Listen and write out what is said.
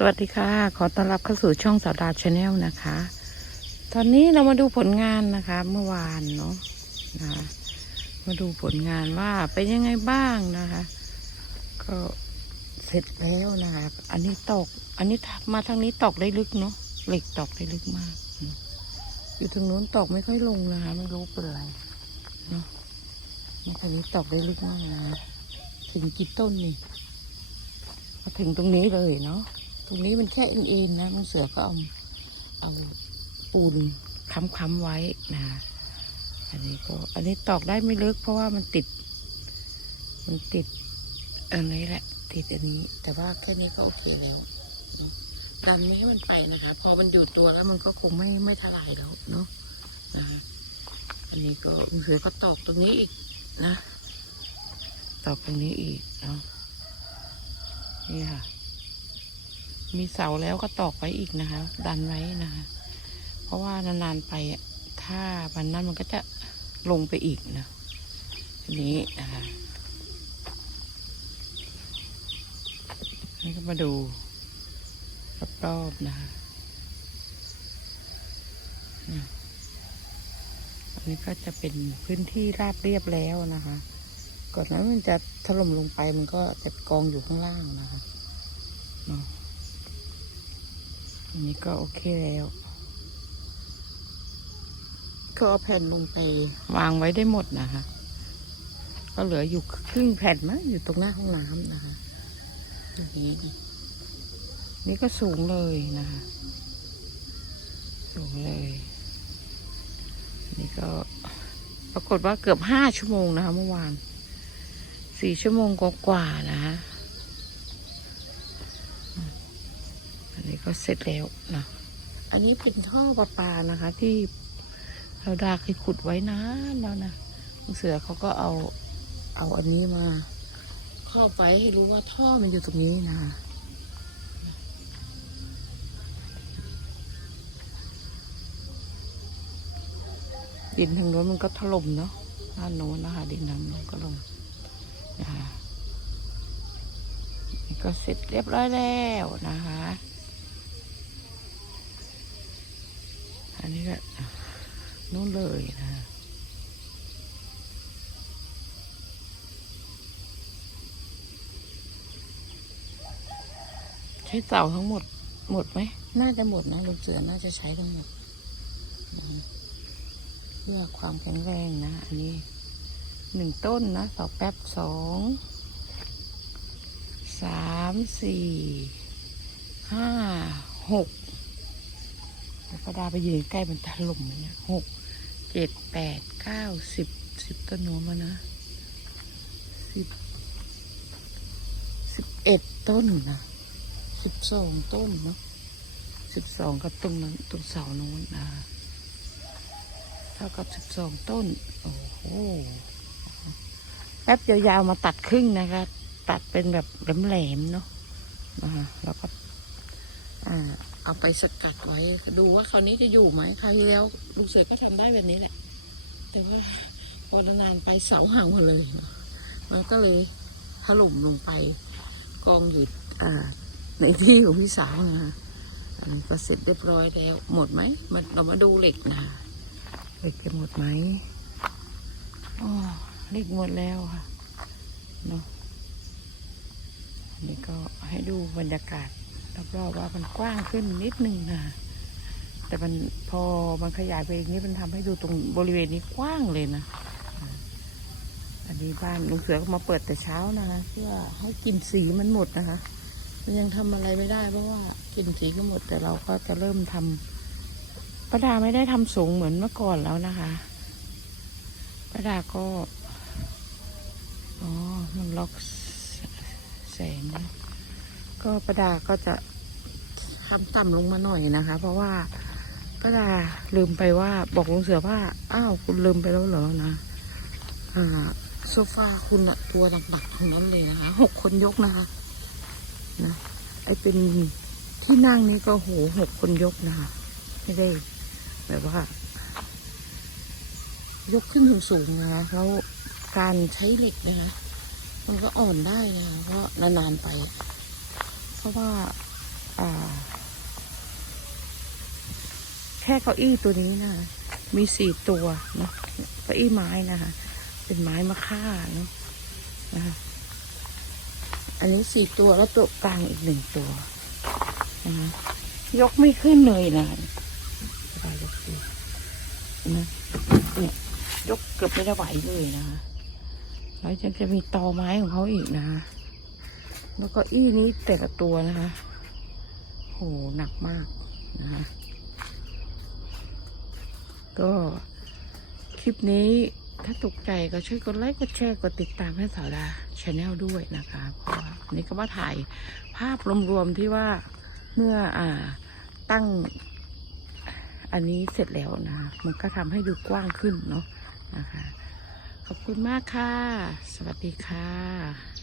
สวัสดีค่ะ ขอต้อนรับเข้าสู่ช่องสาวดาวชาแนลนะคะ ตอนนี้เรามาดูผลงานนะคะ เมื่อวานเนาะนะะมาดูผลงานว่าเป็นยังไงบ้างนะคะ ก็เสร็จแล้วนะคะอันนี้ตอก อันนี้มาทางนี้ตอกได้ลึกเนาะเหล็กตอกได้ลึกมาก อยู่ทางนู้นตอกไม่ค่อยลงนะคะไม่รู้เป็นไรเนาะมาทางนี้ตอกได้ลึกมากนะถึงกี่ต้นนี่มาถึงตรงนี้เลยเนาะ ตรงนี้มันแค่เอ็นๆนะลุงเสือก็เอาเอาปูนค้ำๆไว้นะอันนี้ก็อันนี้ตอกได้ไม่ลึก เพราะว่ามันติด มันติดอันนี้แหละ ติดอันนี้ แต่ว่าแค่นี้ก็โอเคแล้วดันไม่ให้มันไปนะคะ พอมันอยู่ตัวแล้วมันก็คงไม่ไม่ทลายแล้วเนาะนะคะอันนี้ก็ลุงเสือก็ตอกตรงนี้อีกนะ ตอกตรงนี้อีกเนาะนี่ค่ะ มีเสาแล้วก็ตอกไว้อีกนะคะ ดันไว้นะคะ เพราะว่านานๆไปอะถ้ามันนั้นมันก็จะลงไปอีกนะทีนี้นะคะนี่ก็มาดูรอบๆนะคะอันนี้ก็จะเป็นพื้นที่ราบเรียบแล้วนะคะ ก่อนนั้นมันจะถล่มลงไปมันก็จะกองอยู่ข้างล่างนะคะ อันนี้ก็โอเคแล้ว ก็เอาแผ่นลงไปวางไว้ได้หมดนะคะ ก็เหลืออยู่ครึ่งแผ่นมั้งอยู่ตรงหน้าห้องน้ำนะคะนี้นี่ก็สูงเลยนะคะ สูงเลย นี่ก็ปรากฏว่าเกือบห้าชั่วโมงนะคะเมื่อวานสี่ชั่วโมงกว่าๆนะฮะอืมอั นี้ก็เสร็จแล้วนะอันนี้เป็นท่อประปานะคะ ที่เราดาเคยขุดไว้นานแล้วนะเสือเขาก็เอาเอาอันนี้มาครอบไว้ให้รู้ว่าท่อมันอยู่ตรงนี้นะคะดินทางโน้นมันก็ถล่มเนาะด้านโน้นนะคะ ดินน้ำมันก็ลงนะคะนี่ก็เสร็จเรียบร้อยแล้วนะคะ อั นนี้ก็นู่นเลยนะใช้เสาทั้งหมด หมดไหม น่าจะหมดนะลูกเสือน่าจะใช้ทั้งหมดเพื่อความแข็งแรงนะ อันนี้หนึ่งต้นนะต่อแป๊บสองสามสี่ห้าหก แล้วก็ดาไปยืนใกล้มันถล่มเลยเนี่ยหกเจ็ดแปดเก้าสิบสิบต้นนัวมานะสิบสิบเอ็ดต้นนะสิบสองต้นเนาะสิบสองกับตรงนั้นตรงเสาโน้นนะเท่ากับสิบสองต้น โอ้โหแป๊บยาวๆมาตัดครึ่งนะคะ ตัดเป็นแบบแหลมๆเนาะนะคะแล้วก็อ่า เอาไปสกัดไว้ ดูว่าคราวนี้จะอยู่ไหมคราวที่แล้วลุงเสือก็ทำได้แบบนี้แหละ แต่ว่าพอนานไปเสาห่างหมดเลย มันก็เลยถล่มลงไป กองอยู่ในที่ของพี่สาวนะคะอันก็เสร็จเรียบร้อยแล้ว หมดไหมมาเรามาดูเหล็กนะเหล็กจะหมดไหมอ๋อเล็กหมดแล้วค่ะเนาะอันนี้ก็ให้ดูบรรยากาศ รอบๆว่ามันกว้างขึ้นนิดนึงนะแต่มันพอมันขยายไปอีกนี้มันทำให้ดูตรงบริเวณนี้กว้างเลยนะ อันนี้บ้านลุงเสือก็มาเปิดแต่เช้านะคะเพื่อให้กลินสีมันหมดนะคะ มันยังทำอะไรไม่ได้เพราะว่ากลินสีก็หมดแต่เราก็จะเริ่มทำประดาไม่ได้ทำสูงเหมือนเมื่อก่อนแล้วนะคะประดาก็ อ๋อ มันล็อกแสงนะ ก็ประดาก็จะทำต่ำลงมาหน่อยนะคะ เพราะว่าประดาลืมไปว่าบอกลุงเสือว่า อ้าวคุณลืมไปแล้วเหรอนะอ่าโซฟาคุณอะตัวหนักๆทั้งนั้นเลยนะคะหกคนยกนะคะนะไอเป็นที่นั่งนี้ก็โหหกคนยกนะคะไม่ได้แบบว่า ยกขึ้นสูงๆนะคะแล้วการใช้เหล็กนะคะ มันก็อ่อนได้นะคะเพราะนานๆไป เพราะว่าแค่เก้าอี้ตัวนี้นะมีสี่ตัวเนาะเก้าอี้ไม้นะคะเป็นไม้มะค่าเนาะนะคะอันนี้สี่ตัวแล้วตัวกลางอีกหนึ่งตัวนะคะยกไม่ขึ้นเลยนะยกดูนะเนี่ยยกเกือบไม่ได้ไหวเลยนะคะแล้วยังจะมีตอไม้ของเขาอีกนะคะ แล้วก็อี้นี้แต่ละตัวนะคะ โห หนักมากนะคะ ก็คลิปนี้ถ้าตกใจก็ช่วยกดไลค์ กดแชร์ กดติดตามให้สาวดาชาแนลด้วยนะคะ เพราะว่านนี้ก็มาถ่ายภาพรวมๆที่ว่าเมื่ออ่าตั้งอันนี้เสร็จแล้วนะมันก็ทำให้ดูกว้างขึ้นเนาะนะคะ ขอบคุณมากค่ะ สวัสดีค่ะ